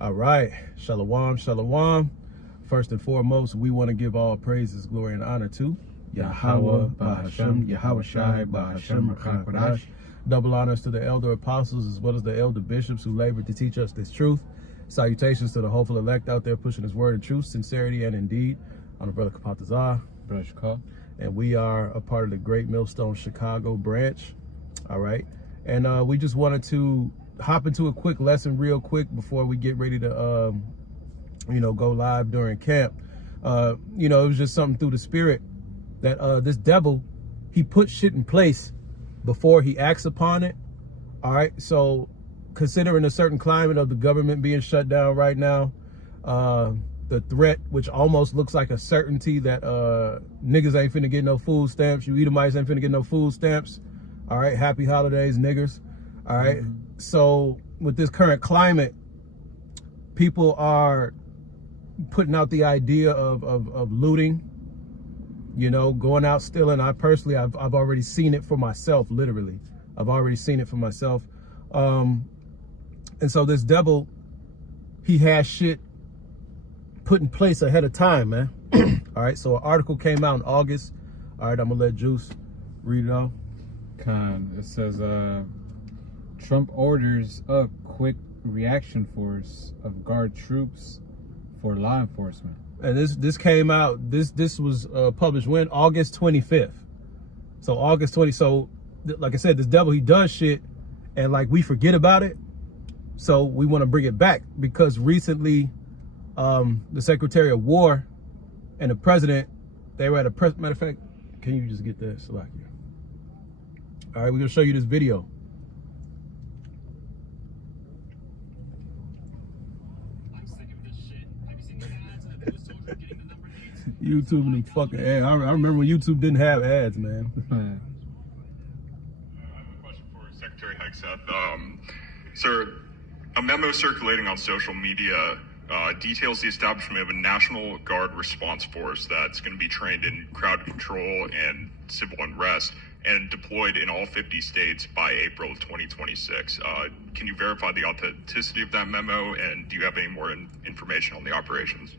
All right, shalom, shalom. First and foremost, we want to give all praises, glory, and honor to Yahweh, Bahashem, Yahweh Shai, Bahashem, Rakan Kodash. Double honors to the elder apostles as well as the elder bishops who labored to teach us this truth. Salutations to the hopeful elect out there pushing his word in truth, sincerity, and indeed. On the brother Kapatazar. And we are a part of the Great Millstone Chicago branch. All right. And we just wanted to hop into a quick lesson real quick before we get ready to, go live during camp. It was just something through the spirit that this devil, he put shit in place before he acts upon it. All right. So considering a certain climate of the government being shut down right now, the threat, which almost looks like a certainty that niggas ain't finna get no food stamps. You Edomites ain't finna get no food stamps. All right. Happy holidays, niggers. All right. So with this current climate, people are putting out the idea of looting, going out stealing. I've already seen it for myself, literally. I've already seen it for myself. And so this devil, he has shit put in place ahead of time, man. All right, so an article came out in August. All right, I'm gonna let Juice read it off. It says, Trump orders a quick reaction force of guard troops for law enforcement. And this came out, this was published when? August 25th. So August 20, so like I said, this devil, he does shit and like we forget about it. So we want to bring it back because recently the Secretary of War and the President, they were at a press, matter of fact, can you just get that, Salakia? All right, we're gonna show you this video. YouTube and them fucking ads. I remember when YouTube didn't have ads, man. I have a question for Secretary Hegseth. Sir, a memo circulating on social media details the establishment of a National Guard response force that's going to be trained in crowd control and civil unrest and deployed in all 50 states by April of 2026. Can you verify the authenticity of that memo, and do you have any more information on the operations?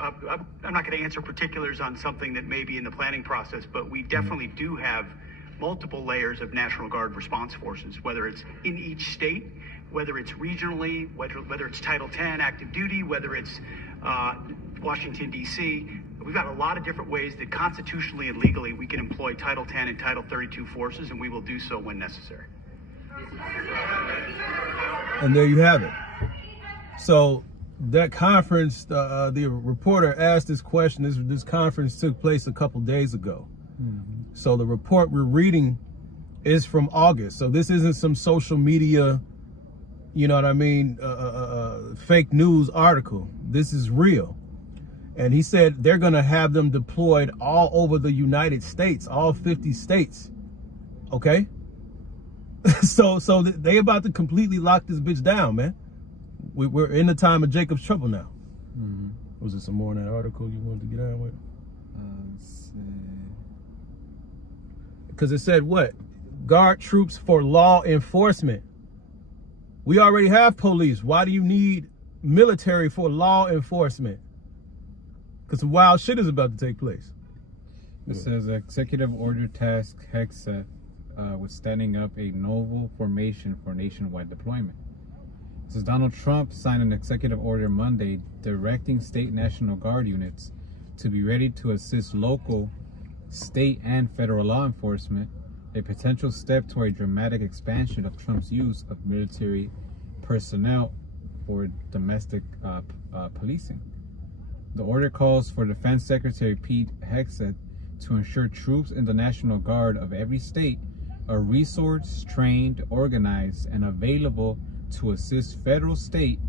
I'm not going to answer particulars on something that may be in the planning process, but we definitely do have multiple layers of National Guard response forces, whether it's in each state, whether it's regionally, whether it's Title 10 active duty, whether it's Washington, D.C. We've got a lot of different ways that constitutionally and legally we can employ Title 10 and Title 32 forces, and we will do so when necessary. And there you have it. So that conference, the reporter asked this question. This conference took place a couple days ago. So the report we're reading is from August. So this isn't some social media, fake news article. This is real. And he said they're going to have them deployed all over the United States, all 50 states. Okay? So they about to completely lock this bitch down, man. We're in the time of Jacob's trouble now. Was there some more in that article you wanted to get on with? Because it said what? Guard troops for law enforcement. We already have police. Why do you need military for law enforcement? Because some wild shit is about to take place. It says executive order tasked Hegseth with standing up a novel formation for nationwide deployment. It says Donald Trump signed an executive order Monday directing state National Guard units to be ready to assist local, state, and federal law enforcement, a potential step toward a dramatic expansion of Trump's use of military personnel for domestic policing. The order calls for Defense Secretary Pete Hegseth to ensure troops in the National Guard of every state are resourced, trained, organized, and available to assist federal, state,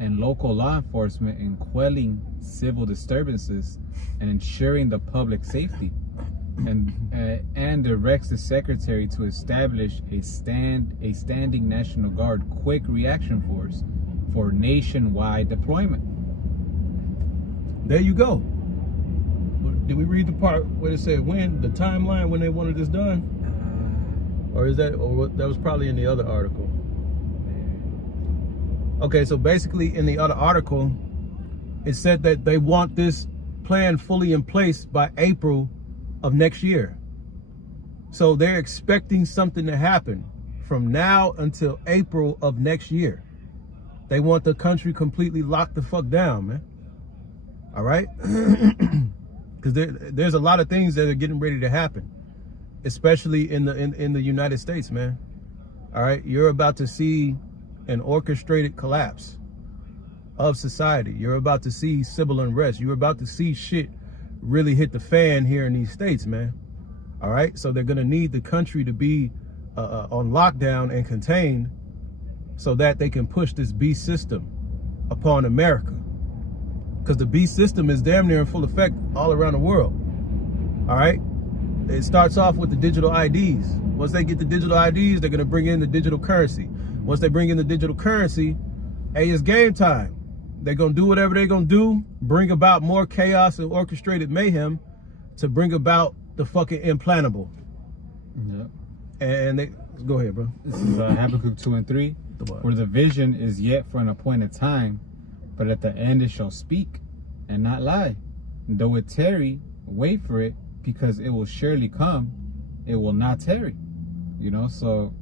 and local law enforcement in quelling civil disturbances and ensuring the public safety, and directs the secretary to establish a standing National Guard quick reaction force for nationwide deployment. There you go. Did we read the part where it said when, the timeline when they wanted this done? Or is that, or that was probably in the other article? Okay, so basically in the other article, it said that they want this plan fully in place by April of next year. So they're expecting something to happen from now until April of next year. They want the country completely locked the fuck down, man. All right? Because there's a lot of things that are getting ready to happen, especially in the United States, man. All right? You're about to see an orchestrated collapse of society. You're about to see civil unrest. You're about to see shit really hit the fan here in these states, man. All right? So they're going to need the country to be on lockdown and contained so that they can push this beast system upon America. Because the beast system is damn near in full effect all around the world. All right? It starts off with the digital IDs. Once they get the digital IDs, they're going to bring in the digital currency. Once they bring in the digital currency, hey, it's game time. They're going to do whatever they're going to do, bring about more chaos and orchestrated mayhem to bring about the fucking implantable. Yep. And they, go ahead, bro. This is Habakkuk 2 and 3. Where the vision is yet for an appointed time, but at the end it shall speak and not lie. Though it tarry, wait for it, because it will surely come, it will not tarry. You know, so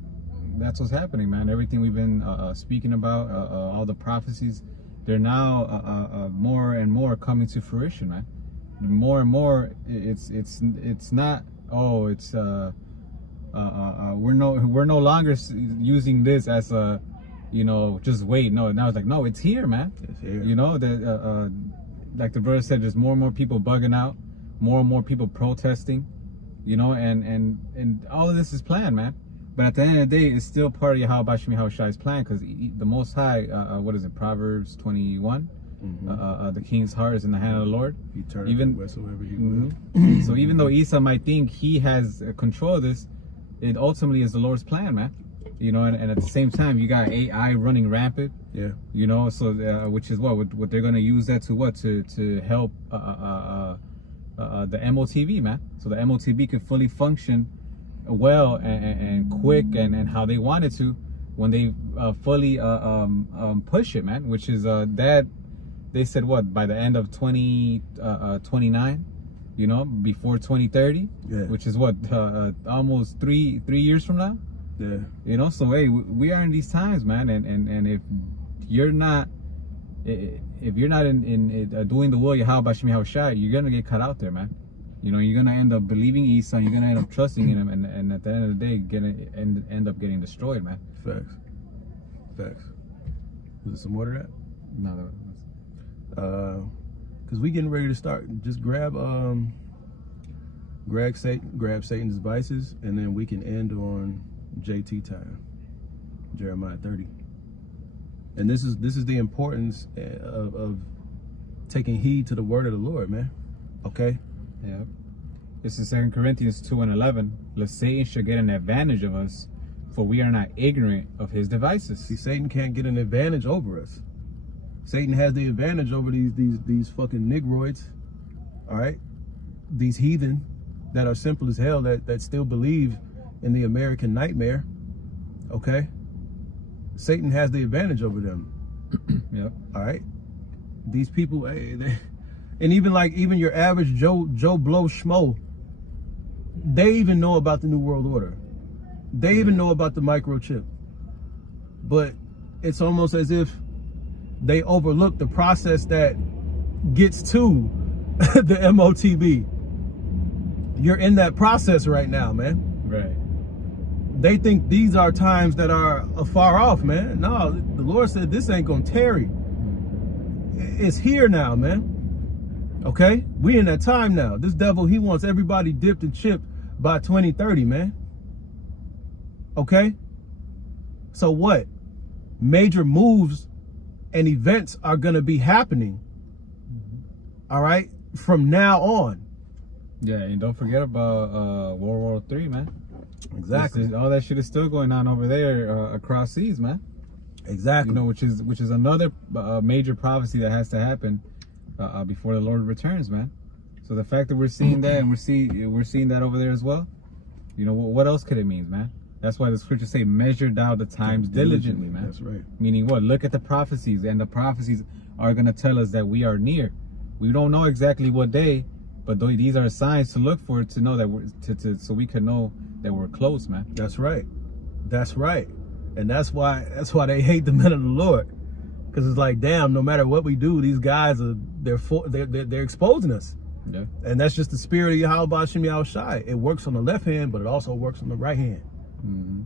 that's what's happening, man. Everything we've been speaking about, all the prophecies, they're now more and more coming to fruition, man. More and more, it's not, oh, it's we're no longer using this as a, you know, just wait. No, now it's like, no, it's here, man. It's here. You know, that like the brother said, there's more and more people bugging out, more and more people protesting, you know, and all of this is planned, man. But at the end of the day, it's still part of Yahweh Shai's plan, because the Most High, what is it, Proverbs 21? Mm-hmm. The king's heart is in the hand of the Lord. He turns even wheresoever he mm-hmm. will. So even though Esau might think he has control of this, it ultimately is the Lord's plan, man. You know, and at the same time, you got AI running rampant. Yeah. You know, so which is what they're gonna use that to what to help the MOTV, man. So the MOTV can fully function well and quick and how they wanted to when they fully push it, man. Which is that they said what, by the end of 2029. You know, before 2030, yeah. Which is what, almost three years from now. Yeah. You know, so hey, we are in these times, man, and if you're not in doing the will of Yahweh Shai, you're gonna get cut out there, man. You know, you're gonna end up believing Esau, you're gonna end up trusting in him, and at the end of the day, end up getting destroyed, man. Facts. Was there some more to that? No. Because we getting ready to start. Just grab Satan's devices, and then we can end on JT time, Jeremiah 30. And this is the importance of taking heed to the word of the Lord, man. Okay. Yeah. This is 2 Corinthians 2 and 11. Lest Satan should get an advantage of us, for we are not ignorant of his devices. See, Satan can't get an advantage over us. Satan has the advantage over these fucking negroids, all right? These heathen that are simple as hell, that still believe in the American nightmare, okay? Satan has the advantage over them. Yep. All right? These people, and even your average Joe Blow Schmo, they even know about the New World Order. They even know about the microchip. But it's almost as if they overlook the process that gets to the MOTB. You're in that process right now, man. Right. They think these are times that are afar off, man. No, the Lord said this ain't gonna tarry. It's here now, man. Okay? We in that time now. This devil, he wants everybody dipped and chipped by 2030, man. Okay? So what? Major moves and events are going to be happening, all right, from now on. Yeah, and don't forget about World War III, man. Exactly. All that shit is still going on over there across seas, man. Exactly. You know, which is another major prophecy that has to happen before the Lord returns, man. So the fact that we're seeing that, and we're seeing that over there as well, you know, what else could it mean, man? That's why the scriptures say, measure thou the times diligently, man. That's right. Meaning what? Look at the prophecies, and the prophecies are going to tell us that we are near. We don't know exactly what day, but these are signs to look for, to know that so we can know that we're close, man. That's right. That's right. And that's why they hate the men of the Lord. Because it's like, damn, no matter what we do, these guys they're exposing us. Yeah. And that's just the spirit of Yahweh Ba'Shem Yahushai. It works on the left hand, but it also works on the right hand. Mm-hmm.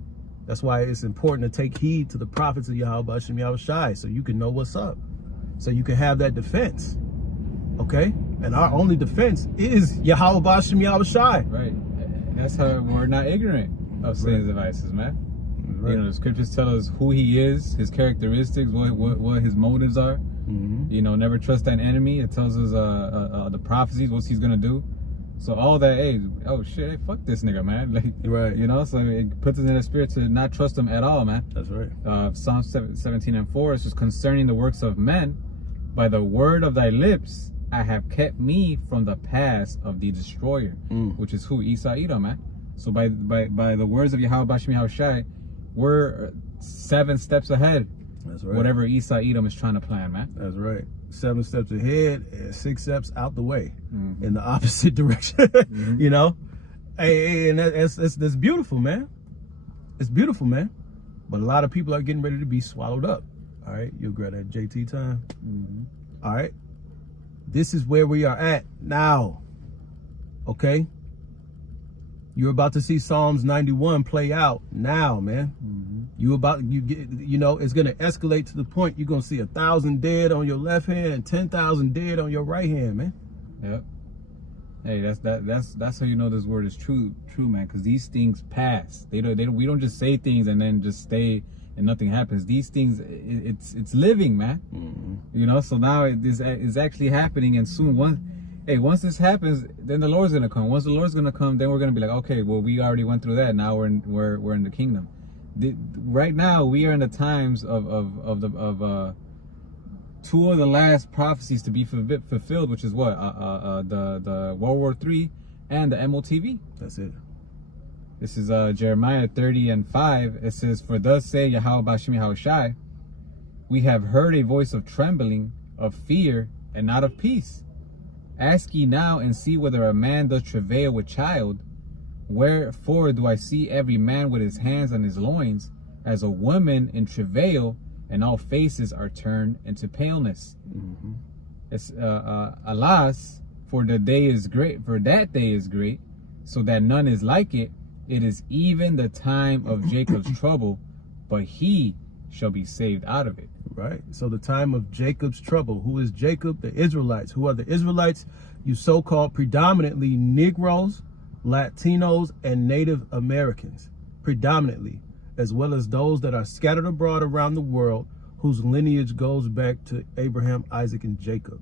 That's why it's important to take heed to the prophets of Yahweh Ba'Shem Yahushai, so you can know what's up, so you can have that defense. Okay? And our only defense is Yahweh Ba'Shem Yahushai. Right. That's how we're not ignorant of Satan's devices, man. Right. You know, the scriptures tell us who he is, his characteristics, what his motives are. Mm-hmm. You know, never trust an enemy. It tells us the prophecies, what he's gonna do. So all that, hey, oh shit, hey, fuck this nigga, man. Like, right. You know, so it puts us in a spirit to not trust him at all, man. That's right. Psalm 17:4 is just concerning the works of men. By the word of thy lips, I have kept me from the paths of the destroyer, which is who? Isa Edom, man. So by the words of Yahweh Ba'Shem Yahushai, we're 7 steps ahead. That's right. Whatever Isa Edom is trying to plan, man. That's right. 7 steps ahead and 6 steps out the way, in the opposite direction. You know, hey, and that's beautiful, man. It's beautiful, man. But a lot of people are getting ready to be swallowed up. All right, you'll grab that JT time. All right, this is where we are at now. Okay, you're about to see Psalms 91 play out now, man. You know, it's gonna escalate to the point you're gonna see 1,000 dead on your left hand and 10,000 dead on your right hand, man. Yep. Hey, that's how you know this word is true, man. Because these things pass. We don't just say things and then just stay and nothing happens. These things, it's living, man. You know. So now it's actually happening, and soon once this happens, then the Lord's gonna come. Once the Lord's gonna come, then we're gonna be like, okay, well, we already went through that. Now we're in the kingdom. Right now we are in the times of 2 of the last prophecies to be fulfilled, which is what the World War III and the MOTV. That's it. This is Jeremiah 30:5. It says, "For thus say Yahweh Ba'Shem Yahushai, we have heard a voice of trembling, of fear, and not of peace. Ask ye now and see whether a man does travail with child. Wherefore do I see every man with his hands on his loins, as a woman in travail, and all faces are turned into paleness." It's alas, for that day is great, so that none is like it. It is even the time of Jacob's trouble, but he shall be saved out of it. Right. So the time of Jacob's trouble. Who is Jacob? The Israelites. Who are the Israelites? You so-called predominantly Negroes, Latinos, and Native Americans, predominantly, as well as those that are scattered abroad around the world, whose lineage goes back to Abraham, Isaac, and Jacob.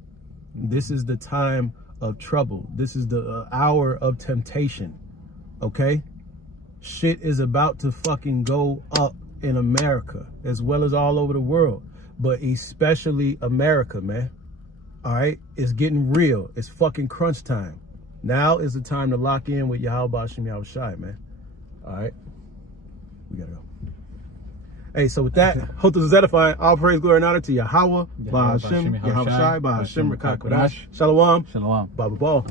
This is the time of trouble. This is the hour of temptation. Okay? Shit is about to fucking go up in America, as well as all over the world, but especially America, man. All right? It's getting real. It's fucking crunch time. Now is the time to lock in with Yahweh Ba'Shem Yahushai, man. All right? We gotta go. Hey, so with that, hope this is edifying. All praise, glory, and honor to Yahweh Ba'Shem Yahushai Ba'Shem Rakak Kodash. Shalom. Shalom. Baba Ball.